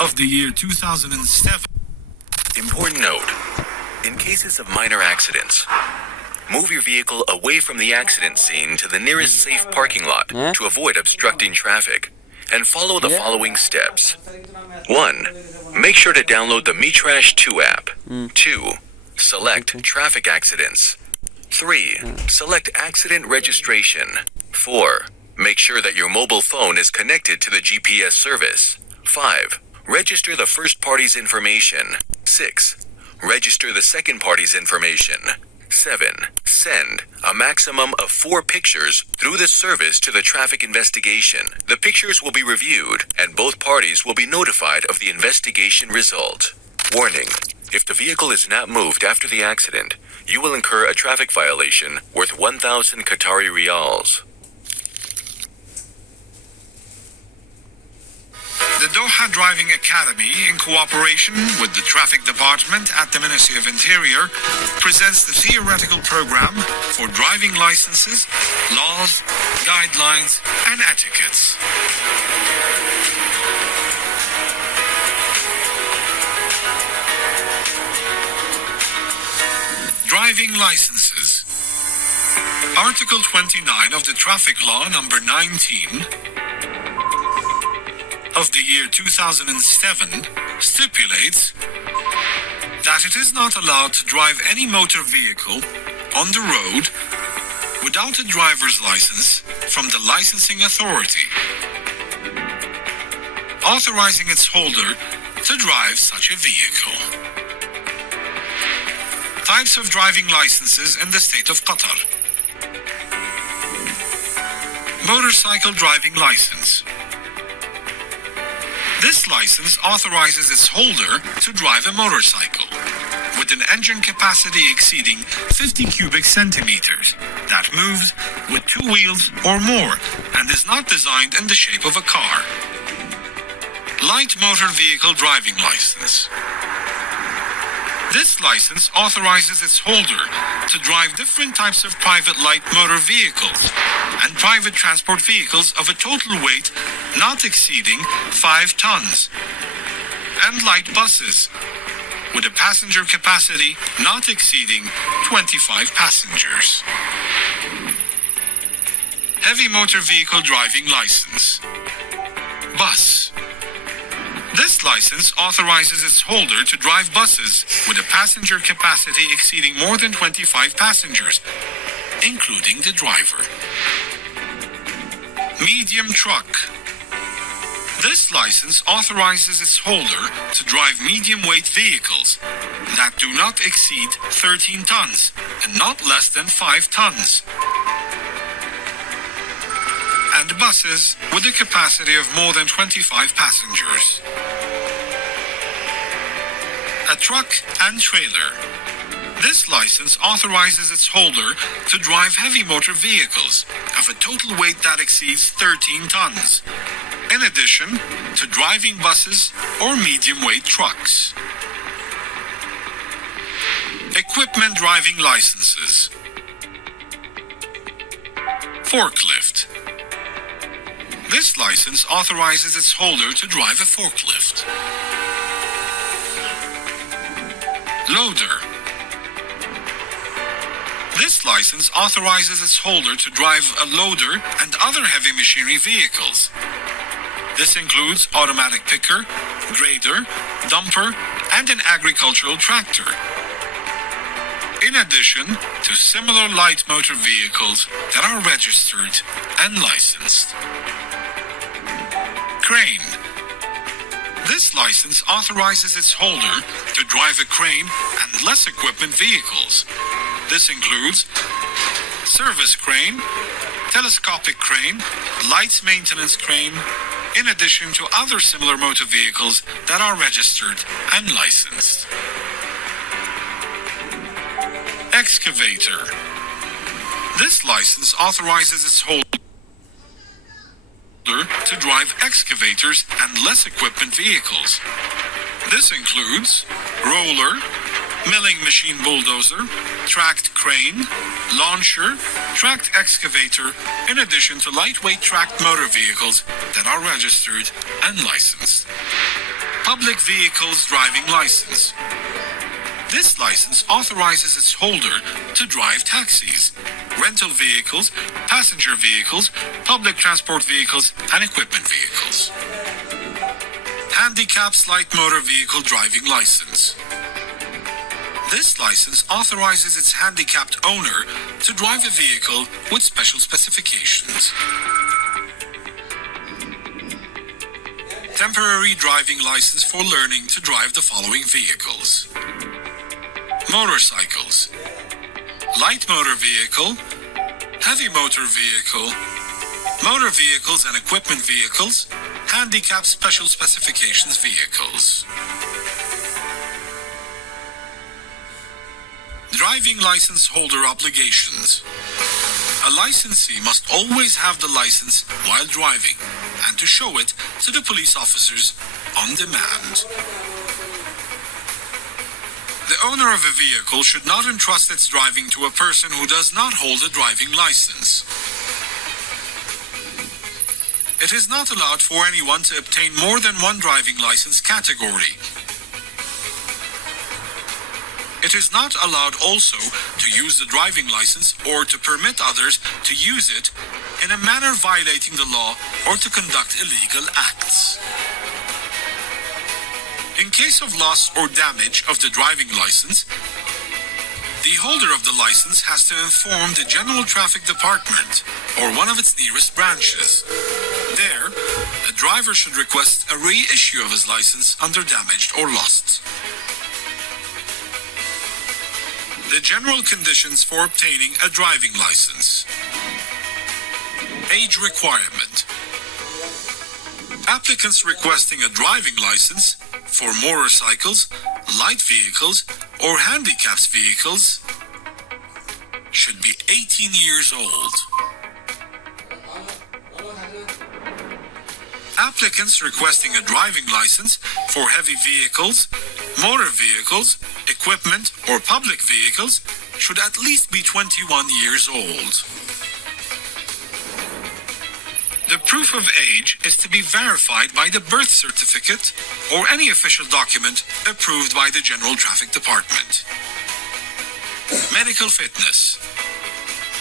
of the year 2007. Important note. In cases of minor accidents, move your vehicle away from the accident scene to the nearest safe parking lot to avoid obstructing traffic, and follow the following steps. 1. Make sure to download the MeTrash 2 app. 2. Select traffic accidents. 3. Select accident registration. 4. Make sure that your mobile phone is connected to the GPS service. 5. Register the first party's information. 6. Register the second party's information. 7. Send a maximum of 4 pictures through the service to the traffic investigation. The pictures will be reviewed, and both parties will be notified of the investigation result. Warning: if the vehicle is not moved after the accident, you will incur a traffic violation worth 1,000 Qatari riyals. The Doha Driving Academy, in cooperation with the Traffic Department at the Ministry of Interior, presents the theoretical program for driving licenses, laws, guidelines, and etiquettes. Driving licenses. Article 29 of the Traffic Law number 19 of the year 2007 stipulates that it is not allowed to drive any motor vehicle on the road without a driver's license from the licensing authority, authorizing its holder to drive such a vehicle. Types of driving licenses in the state of Qatar. Motorcycle driving license. This license authorizes its holder to drive a motorcycle with an engine capacity exceeding 50 cubic centimeters that moves with 2 wheels or more and is not designed in the shape of a car. Light motor vehicle driving license. This license authorizes its holder to drive different types of private light motor vehicles and private transport vehicles of a total weight not exceeding 5 tons, and light buses with a passenger capacity not exceeding 25 passengers. Heavy motor vehicle driving license. Bus. This license authorizes its holder to drive buses with a passenger capacity exceeding more than 25 passengers, including the driver. Medium truck. This license authorizes its holder to drive medium-weight vehicles that do not exceed 13 tons and not less than 5 tons, and buses with a capacity of more than 25 passengers. A truck and trailer. This license authorizes its holder to drive heavy motor vehicles of a total weight that exceeds 13 tons, in addition to driving buses or medium-weight trucks. Equipment driving licenses. Forklift. This license authorizes its holder to drive a forklift. Loader. This license authorizes its holder to drive a loader and other heavy machinery vehicles. This includes automatic picker, grader, dumper, and an agricultural tractor, in addition to similar light motor vehicles that are registered and licensed. Crane. This license authorizes its holder to drive a crane and less equipment vehicles. This includes service crane, telescopic crane, lights maintenance crane, in addition to other similar motor vehicles that are registered and licensed. Excavator. This license authorizes its holder to drive excavators and less equipment vehicles. This includes roller, milling machine bulldozer, tracked crane, launcher, tracked excavator, in addition to lightweight tracked motor vehicles that are registered and licensed. public vehicles driving license. This license authorizes its holder to drive taxis, rental vehicles, passenger vehicles, public transport vehicles, and equipment vehicles. Handicapped light motor vehicle driving license. This license authorizes its handicapped owner to drive a vehicle with special specifications. Temporary driving license for learning to drive the following vehicles: motorcycles, light motor vehicle, heavy motor vehicle, motor vehicles and equipment vehicles, handicap special specifications vehicles. Driving license holder obligations. A licensee must always have the license while driving and to show it to the police officers on demand. The owner of a vehicle should not entrust its driving to a person who does not hold a driving license. It is not allowed for anyone to obtain more than one driving license category. It is not allowed also to use the driving license or to permit others to use it in a manner violating the law or to conduct illegal acts. In case of loss or damage of the driving license, the holder of the license has to inform the General Traffic Department or one of its nearest branches. There, the driver should request a reissue of his license under damaged or lost. The general conditions for obtaining a driving license. Age requirement. Applicants requesting a driving license for motorcycles, light vehicles, or handicapped vehicles should be 18 years old. Applicants requesting a driving license for heavy vehicles, motor vehicles, equipment, or public vehicles should at least be 21 years old. The proof of age is to be verified by the birth certificate or any official document approved by the General Traffic Department. Medical fitness.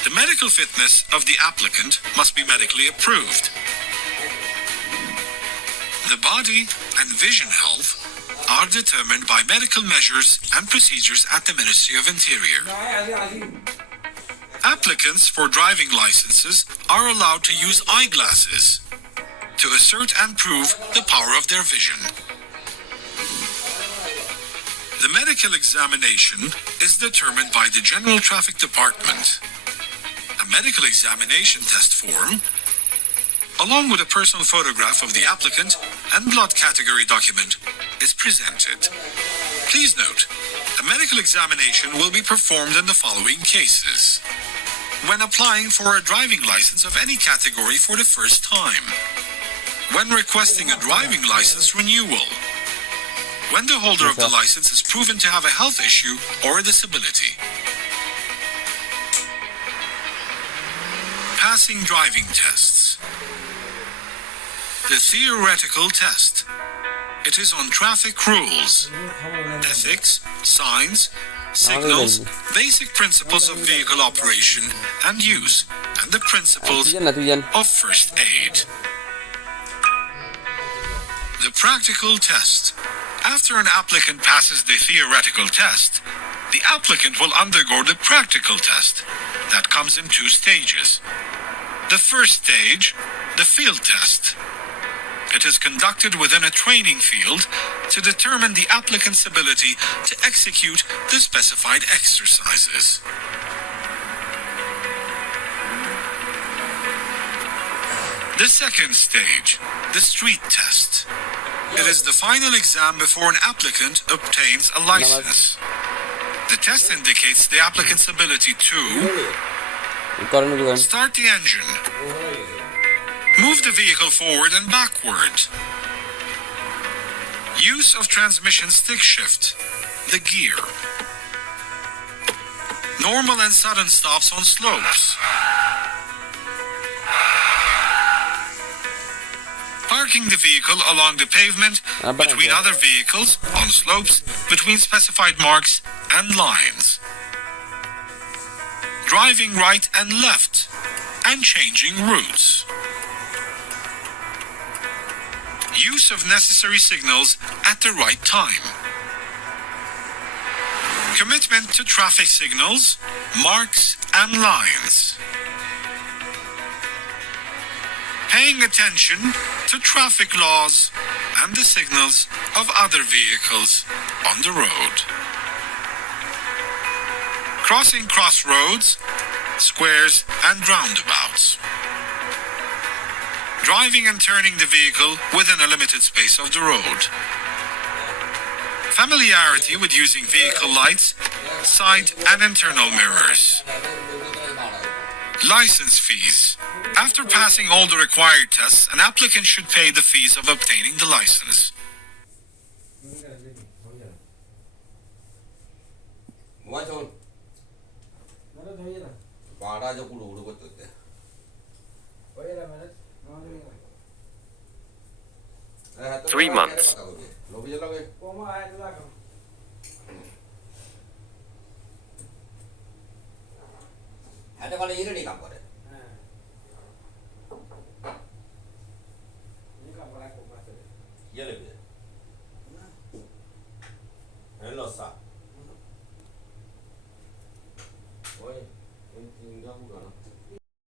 The medical fitness of the applicant must be medically approved. The body and vision health are determined by medical measures and procedures at the Ministry of Interior. Applicants for driving licenses are allowed to use eyeglasses to assert and prove the power of their vision. The medical examination is determined by the General Traffic Department. A medical examination test form, along with a personal photograph of the applicant and blood category document, is presented. Please note, a medical examination will be performed in the following cases: when applying for a driving license of any category for the first time, when requesting a driving license renewal, when the holder of the license is proven to have a health issue or a disability. Passing driving tests. The theoretical test. It is on traffic rules, ethics, signs, signals, basic principles of vehicle operation and use, and the principles of first aid. The practical test. After an applicant passes the theoretical test, the applicant will undergo the practical test. That comes in 2 stages. The first stage, the field test. It is conducted within a training field to determine the applicant's ability to execute the specified exercises. The second stage, the street test. It is the final exam before an applicant obtains a license. The test indicates the applicant's ability to start the engine, move the vehicle forward and backward, use of transmission stick shift, the gear, normal and sudden stops on slopes, parking parking the vehicle along the pavement, between other vehicles, on slopes, between specified marks and lines. Driving right and left, and changing routes. Use of necessary signals at the right time. Commitment to traffic signals, marks, and lines. Paying attention to traffic laws and the signals of other vehicles on the road. Crossing crossroads, squares, and roundabouts. Driving and turning the vehicle within a limited space of the road. Familiarity with using vehicle lights, side and internal mirrors. License fees. After passing all the required tests, an applicant should pay the fees of obtaining the license. Three months. Iya lebih.